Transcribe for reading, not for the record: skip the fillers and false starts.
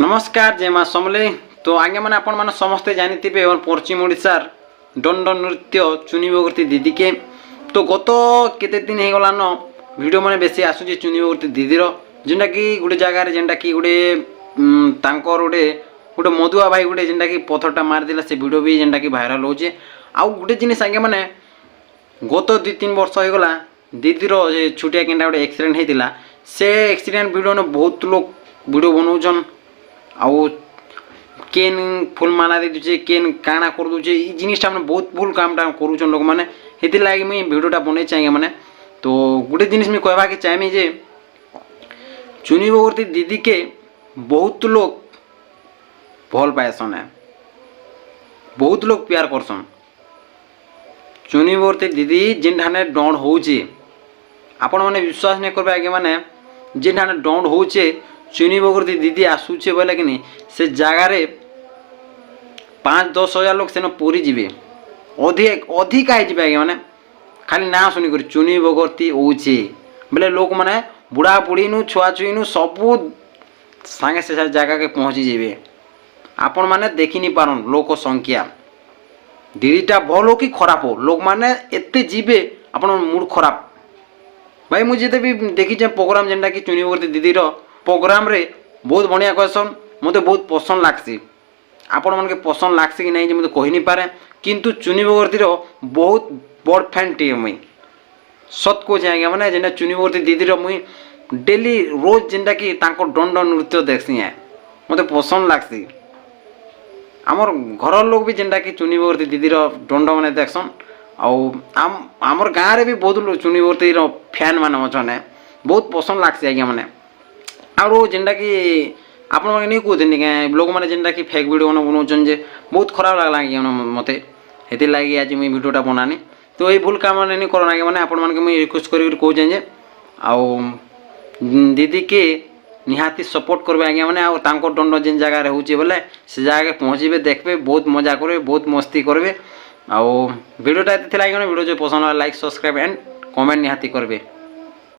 नमस्कार जय माँ समले। तो आगे मैंने आपण मैंने समस्ते जानी पश्चिम ओडिशार दंड नृत्य चुनी बगर्ती दीदी के तो गत केते दिन हो गलान वीडियो मैंने बेसी आसूची चुनी बगर्ती दीदीर जेनटा कि गोटे जगार जेनटा कि गोटे तांकर गोटे गोटे मधुआ भाई गोटे जेनटा कि पथरटा मारिदेला से वीडियो भी जेनटा कि भाइराल होचे। आउ गोटे जिनिस आगे मैंने गत 2-3 वर्ष हो गला दीदीर छुटिया केनटा गोटे एक्सीडेंट होता से एक्सीडेंट वीडियो ने बहुत लोग वीडियो बनाऊन आउ केन फुल माला दे दूचे केन काଣା कर दूचे ई जिनिसटा मैंने बहुत भूल कामटा करूछन लोक मैंने हेति लागी मुई वीडियोटा बनै चाहिए मैंने। तो गोटे जिनिस मुई कहबा के चाहमी जे चुनी बगर्ती दीदी के बहुत लोग भल पाएसन है, बहुत लोग प्यार करसन। चुनी बगर्ती दीदी जिन ठाने डंड होचे आपण मैंने विश्वास नहीं करबे आगे मैंने जिन ठाने डंड होचे चुनी बगर्ती दीदी आसूचे बोले कि से जगार 5-10 हजार लोग सेन पूरी जीवे अधिक आई आगे मैंने खाली ना शुनिक चुनी बगर्ती होचे बोले लोक मैंने बुढ़ा बुढ़ी नु छुआ छुई नु सबू सांगे से जगह के पहुँची जाए। आपण मैंने देखी नहीं पारन लोक संख्या दीदीटा भल हो कि खराब हो लोक मैंने एते जीवे आपण मूड खराब भाई मुझे भी देखी प्रोग्राम जेनटा कि चुनी बगर्ती दीदीर प्रोग्राम रे बहुत बढ़िया कहसन मत बहुत पसंद लागसी। आपण मन के पसंद लागसी कि नहीं मुझे कही नहीं पारे किंतु चुनी बगर्तीर बहुत बड़ फैन टे मुई सत को जाएंगे मैंने जेनटा चुनी बगर्ती दीदीर मुई डेली रोज जेनटा कि तांको दंड नृत्य देखसी है मत पसंद लागसी। आमर घर लोग भी जेनटा कि चुनी बगर्ती दीदीर दंड मैंने देखसन आमर गाँव रे भी बहुत लोग चुनी बगर्तीर फैन मान अच्छे बहुत पसंद लागसी आज्ञा मैंने आउ जेनटा कि आपण मैंने नहीं कहते क्या लोक मैंने जेनटा कि फेक वीडियो बनाऊन जे बहुत खराब लगला आज्ञा मत हेती लगी आज मुझे वीडियोटा बनानी। तो ये भूल काम नहीं करना आज्ञा मैंने आपण मैंने मुझे रिक्वेस्ट कर कहे जे आउ दीदी के निहाती सपोर्ट करबे आज्ञा मैंने आउ दंड जेन जगह होचे बोले से जगह पहुँचे देखबे बहुत मजा करबे बहुत मस्ती करबे आउ वीडियोटा ये वीडियो जो पसंद लाइक सब्सक्राइब एंड कमेंट निहाती करबे।